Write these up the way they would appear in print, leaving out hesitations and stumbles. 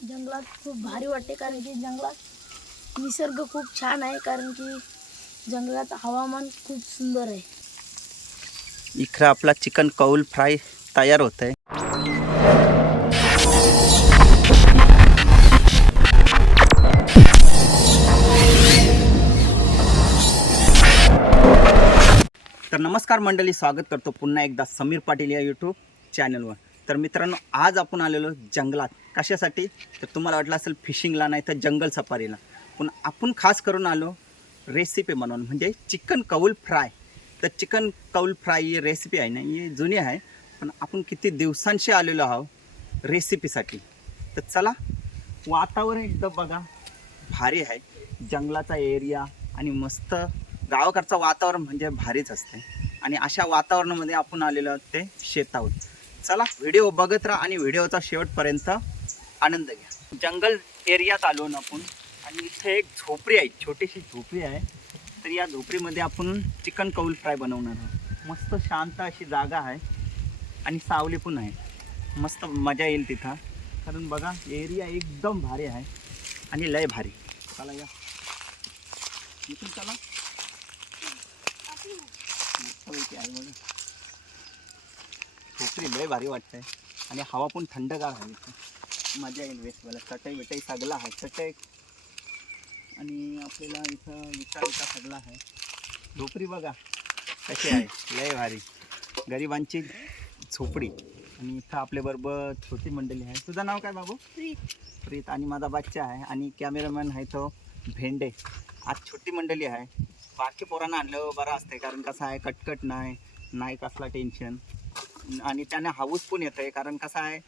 जंगलात खूप भारी वाटते, कारण की जंगलात निसर्ग खूप छान आहे. कारण की जंगलात हवामान खूप सुंदर आहे. इकडं आपला चिकन कौल फ्राय तयार होत आहे. तर नमस्कार मंडळी, स्वागत करतो पुन्हा एकदा समीर पाटील या यूट्यूब चॅनलवर. तर मित्रांनो, आज आपण आलेलो जंगलात. कशासाठी? तर तुम्हाला वाटलं असेल फिशिंगला, नाही तर जंगल सफारीला. पण आपण खास करून आलो रेसिपी बनवून, म्हणजे चिकन कौल फ्राय. तर चिकन कौल फ्राय ही रेसिपी आहे ना, ही जुनी आहे, पण आपण किती दिवसांशी आलेलो आहोत रेसिपीसाठी. तर चला, वातावरण एकदम बघा भारी आहे, जंगलाचा एरिया आणि मस्त गावाकडचं वातावरण म्हणजे भारीच असते. आणि अशा वातावरणामध्ये आपण आलेलो आहोत ते शेतावर. चला, व्हिडिओ बघत राहा आणि व्हिडिओचा शेवटपर्यंत आनंद घ्या. जंगल एरियात आलो ना आपण, आणि इथे एक झोपडी आहे, छोटीशी झोपडी आहे. तर या झोपडीमध्ये आपण चिकन कौल फ्राय बनवणार आहोत. मस्त शांत अशी जागा आहे आणि सावली पण आहे. मस्त मजा येईल तिथं, कारण बघा एरिया एकदम भारी आहे आणि लय भारी. चला या इथून, चला. मस्तपैकी आहे बघा, झोपडी लय भारी वाटतंय आणि हवा पण थंडगार आहे इथं. मजा येईल वेसवायला. चटई विटई सगळं आहे, चटई आणि आपल्याला इथं विटा विटा सगळं आहे. झोपडी बघा कशी आहे, लय भारी गरिबांची झोपडी. आणि इथं आपल्याबरोबर छोटी मंडळी आहे. तुझं नाव काय बाबू? प्रीत. आणि माझा बच्चा आहे आणि कॅमेरामॅन आहे तो भेंडे. आज छोटी मंडळी आहे. बाकी पोरांना आणलं बरं असते, कारण कसं आहे कटकट नाही कसला टेन्शन. आणि त्यांना हाऊस पण येतं आहे, कारण कसं आहे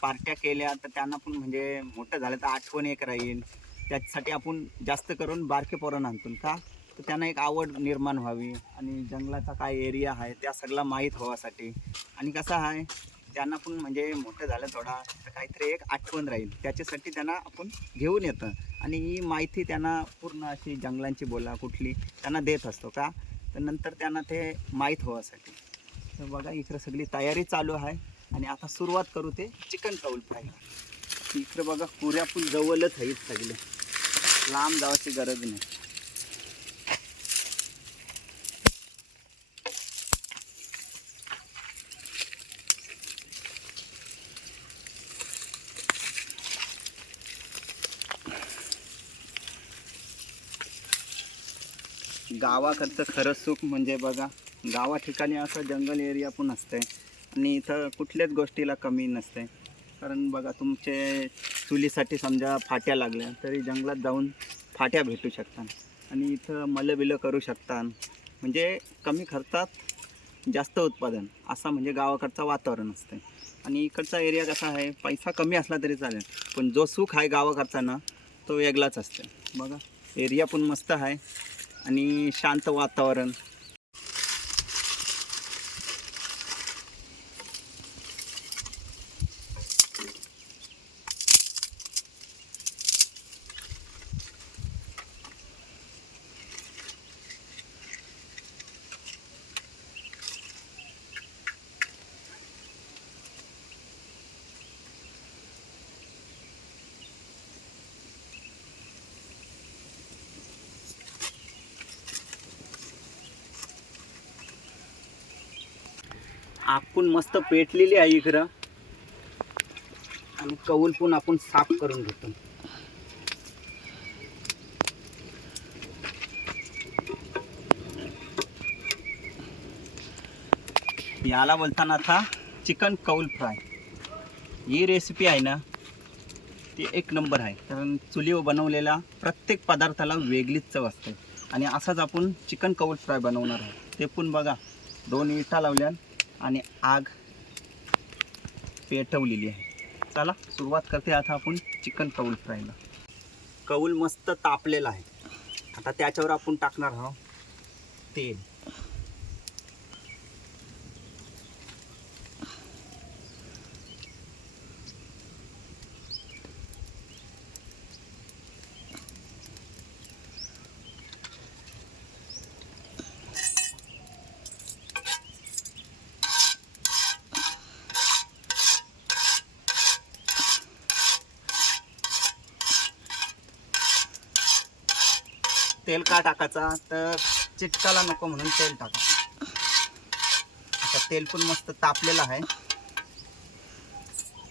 पार्ट्या केल्या तर त्यांना पण म्हणजे मोठं झालं तर आठवण एक राहील. त्याच्यासाठी आपण जास्त करून बारके पोरांना आणतो का, तर त्यांना एक आवड निर्माण व्हावी आणि जंगलाचा काय एरिया आहे त्या सगळा माहीत व्हावासाठी. आणि कसं आहे त्यांना पण म्हणजे मोठं झालं थोडा तर काहीतरी एक आठवण राहील, त्याच्यासाठी त्यांना आपण घेऊन येतं. आणि ही माहिती त्यांना पूर्ण अशी जंगलांची बोला कुठली त्यांना देत असतो का, तर नंतर त्यांना ते माहीत व्हावासाठी. तर बघा इकडं सगळी तयारी चालू आहे आणि आता सुरुवात करू ते चिकन कौल फ्रायला. इकडं बघा पुऱ्या पण जवळच आहेत सगळे, लांब जावायची गरज नाही. गावाकडचं खरं सुख म्हणजे बघा, गावा ठिकाणी असं जंगल एरिया पण असते आणि इथं कुठल्याच गोष्टीला कमी नसते. कारण बघा तुमचे चुलीसाठी समजा फाट्या लागल्या तरी जंगलात जाऊन फाट्या भेटू शकतात आणि इथं मलबिलं करू शकतात. म्हणजे कमी खर्चात जास्त उत्पादन, असा म्हणजे गावाकडचं वातावरण असते. आणि इकडचा एरिया कसा आहे, पैसा कमी असला तरी चालेल, पण जो सुख आहे गावाकडचा ना तो वेगळाच असतो. बघा एरिया पण मस्त आहे आणि शांत वातावरण. आपण मस्त पेटलेली आहे इकडं आणि कौल पण आपण साफ करून घेतो. याला बोलताना आता चिकन कौल फ्राय. ही रेसिपी आहे ना ती एक नंबर आहे, कारण चुलीवर बनवलेला प्रत्येक पदार्थाला वेगळीच चव असते. आणि असाच आपण चिकन कौल फ्राय बनवणार आहोत. ते पण बघा 2 विटा लावल्या आणि आग पेटवलेली आहे. चला सुरुवात करते आता आपण चिकन कौल फ्रायला. कौल मस्त तापलेला आहे, आता त्याच्यावर आपण टाकणार आहोत तेल. तेल का टाकायचा तर चिटकाला नको म्हणून तेल टाकायचं. आता तेल पण मस्त तापलेलं आहे.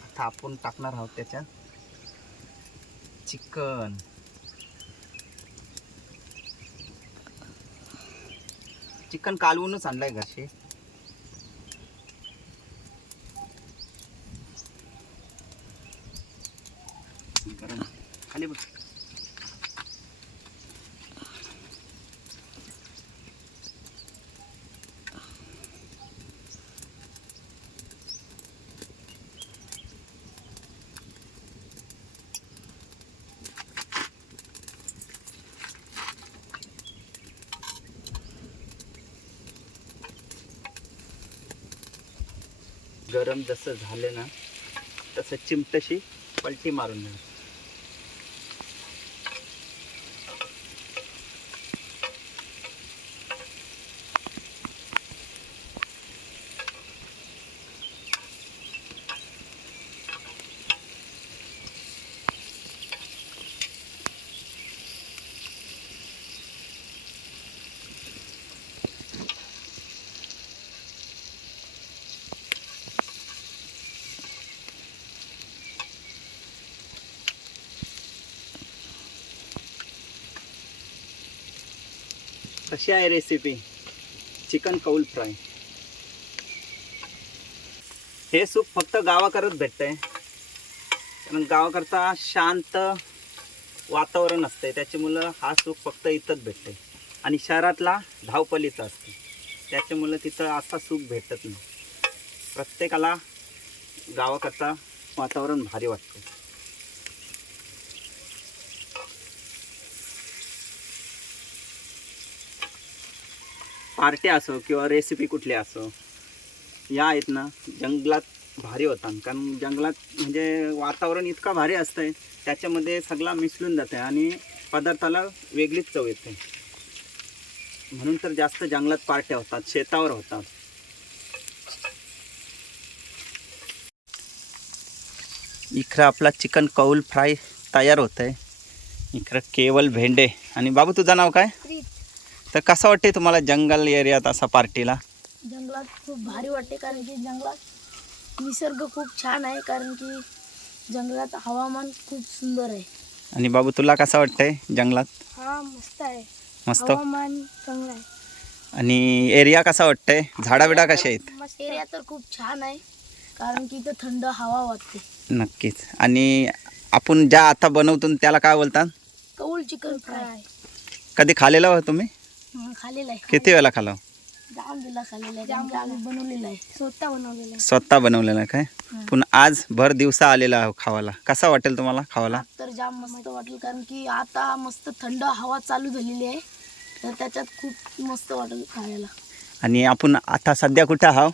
आता आपण टाकणार आहोत त्याच्यात चिकन. चिकन कालवूनच आणलंय घरचे. गरम खाली बघ. गरम जसं झालं ना तसं चिमटशी पलटी मारून द्या. कशी आहे रेसिपी चिकन कौल फ्राय. हे सूप फक्त गावाकडेच भेटतंय, कारण गावाकडचा शांत वातावरण असते, त्याच्यामुळं हा सूप फक्त इथंच भेटते. आणि शहरातला धावपलीचा असते, त्याच्यामुळं तिथं असा सूप भेटत नाही. प्रत्येकाला गावाकडचा वातावरण भारी वाटतं. पार्टी असो किंवा रेसिपी कुठली असो, या आहेत ना जंगलात भारी होतात. कारण जंगलात म्हणजे वातावरण इतका भारी असतंय, त्याच्यामध्ये सगळा मिसळून जातं आणि पदार्थाला वेगळीच चव येते. म्हणून तर जास्त जंगलात पार्ट्या होतात, शेतावर होतात. इकडं आपला चिकन कौल फ्राय तयार होत आहे. इकडं केवल भेंडे. आणि बाबू तुझं नाव काय? तर कसं वाटते तुम्हाला जंगल एरियात असा पार्टीला? जंगलात खूप भारी वाटते, कारण की जंगलात निसर्ग खूप छान आहे, कारण की जंगलात हवामान खूप सुंदर आहे. आणि बाबू तुला कसं वाटतंय जंगलात? हा मस्त आहे, मस्त. हवामान चांगलं आहे. आणि एरिया कसा वाटतंय? झाडाबिडा कशा आहेत? एरिया तर खूप छान आहे, कारण की इथं थंड हवा वाटते. नक्कीच. आणि आपण ज्या आता बनवतो त्याला काय बोलतात? कौल चिकन फ्राय. कधी खाल्लेलं हो तुम्ही? खाल्लेलं आहे. किती वेळा खाल्लं? जाम दिला खाल्लेला आहे, कारण की आम्ही बनवलेला आहे, स्वतः बनवलेला आहे. स्वतः बनवलेलं आहे काय? पण आज भर दिवसा आलेला आहो खावाला. कसा वाटेल तुम्हाला खावाला? तर जाम मस्त वाटेल, कारण की आता मस्त थंड हवा चालू झालेली आहे, तर त्याच्यात खूप मस्त वाटेल खायला. आणि आपण आता सध्या कुठं आहो?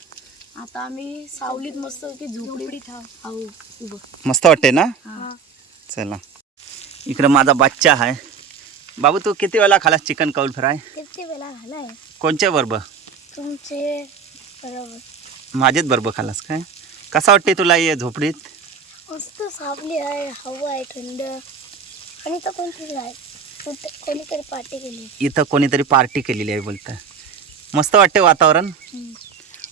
आता आम्ही सावलीत मस्त की झोपडीत आहो उभं. मस्त वाटते ना? हा. चला. इकडं माझा बच्चा आहे. बाबू तू किती वेळा खालास चिकन कौल फ्राय? किती वेळा झालाय? कोणच्या बरोबर? तुमचे बरोबर. माझेच बरोबर खालास काय? कसा वाटते तुला ये झोपडीत? मस्त सावली आहे, हवा आहे थंड. आणि इथं कोणतरी आहे, कोणीतरी पार्टी केली. इथं कोणीतरी पार्टी केलेली आहे बोलतं. मस्त वाटते वातावरण,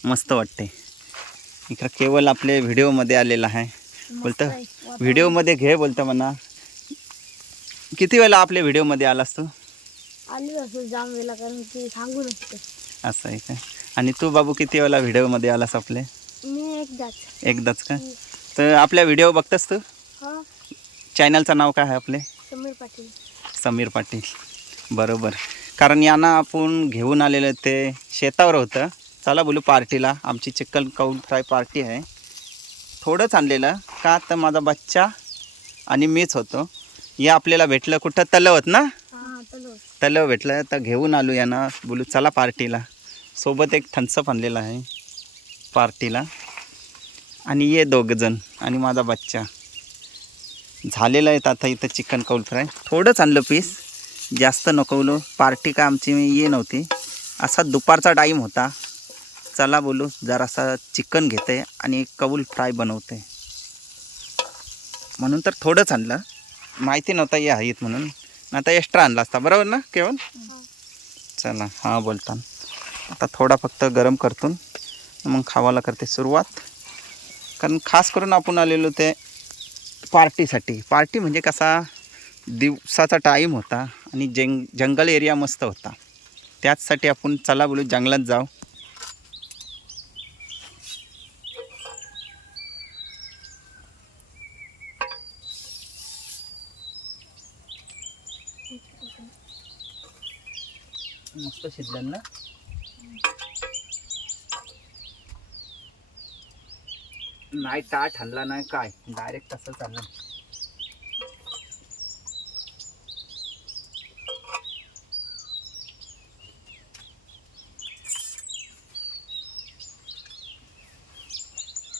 मस्त वाटते. इकडं केवळ आपले व्हिडिओमध्ये आलेला आहे बोलतं. व्हिडिओमध्ये घे बोलतं म्हणा. किती वेळा आपल्या व्हिडिओमध्ये आलास तू? आली असं जाम वेळा, कारण की सांगू नसतं. असं आहे काय? आणि तू बाबू किती वेळा व्हिडिओमध्ये आलास आपले? मी एकदाच काय? तर आपल्या व्हिडिओ बघतस तू? हा. चॅनलचं नाव काय आहे आपले? समीर पाटील. समीर पाटील, बरोबर. कारण यांना आपण घेऊन आलेलं ते शेतावर होतं. चला बोलू पार्टीला. आमची चिकन कौल फ्राय पार्टी आहे. थोडंच आणलेलं का तर माझा बच्चा आणि मीच होतो. या आपल्याला भेटलं कुठं? तलवत ना? तलव भेटलं तर घेऊन आलो यांना. बोलू चला पार्टीला. सोबत एक थम्सअप आणलेला आहे पार्टीला. आणि ये दोघंजण आणि माझा बच्चा. झालेलं आहे आता इथं चिकन कौल फ्राय. थोडंच आणलं पीस, जास्त नकवलं. पार्टी का आमची ये नव्हती, असा दुपारचा टाईम होता. चला बोलू जरासा चिकन घेते आणि कौल फ्राय बनवते, म्हणून तर थोडंच आणलं. माहिती नव्हतं या आहेत म्हणून. आता एक्स्ट्रा आणला असता बरोबर ना केवळ. चला हां बोलताना आता थोडा फक्त गरम करतून मग खावायला करते सुरुवात. कारण खास करून आपण आलेलो ते पार्टीसाठी. पार्टी म्हणजे कसा दिवसाचा टाईम होता आणि जंगल एरिया मस्त होता, त्याचसाठी आपण चला बोलू जंगलात जाऊ. मस्त शिजलं ना. नाही ताट हल्ला नाही काय, डायरेक्ट तसं चाललं.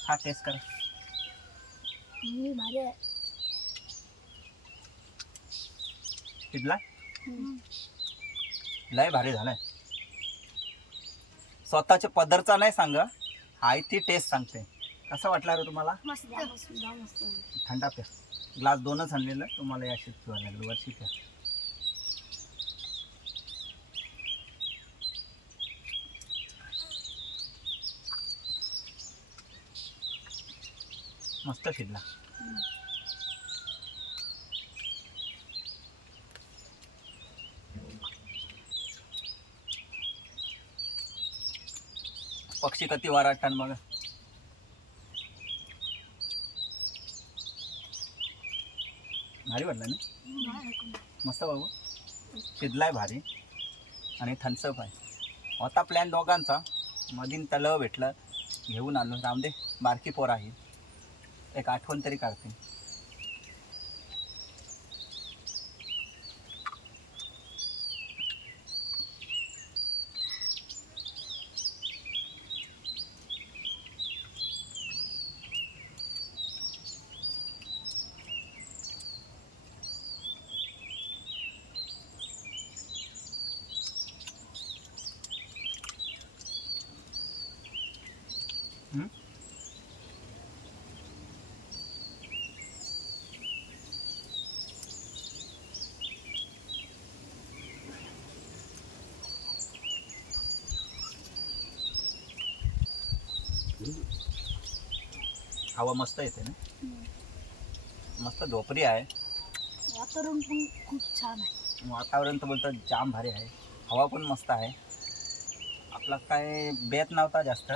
हा टेस्ट करा. भारी आहे. शिजला लय भारी झालाय. स्वतःच्या पदरचा नाही सांग, हाय ती टेस्ट सांगते. कसं वाटलं रे तुम्हाला? मस्त. थंडा प्या. ग्लास 2च आणलेलं तुम्हाला याशीच पिवायला लागलं. वर्षी प्या. मस्त शिजला. पक्षी किती वराडतात बघा. भारी वाटलं ना. मस्त बाबू शिजलाय भारी आणि थंडसप आहे. होता प्लॅन दोघांचा, मधीन तलव भेटलं घेऊन आलो. रामदे बारकी पोर आहे, एक आठवण तरी काढते. हवा मस्त येते ना. मस्त झोपरी आहे. वातावरण पण खूप छान आहे. वातावरण तर बोलतं जाम भारी आहे. हवा पण मस्त आहे. आपला काय बेत नव्हता जास्त,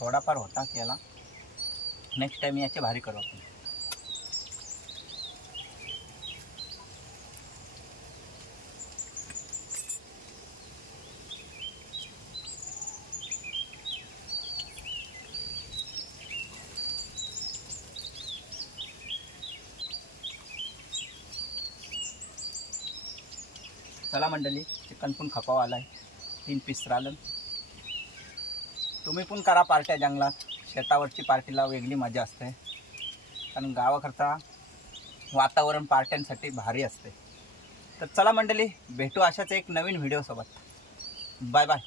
थोडाफार होता केला. नेक्स्ट टाइम याचे भारी करू आपण. चला मंडळी, चिकन पण खपाव आलाय. 3 पीस राहिलं. तुम्ही पण करा पार्ट्या जंगलात. शेतावरची पार्टीला वेगळी मजा असते, कारण गावाकडचा वातावरण पार्ट्यांसाठी भारी असते. तर चला मंडळी, भेटू अशाच एक नवीन व्हिडिओसोबत. Bye bye.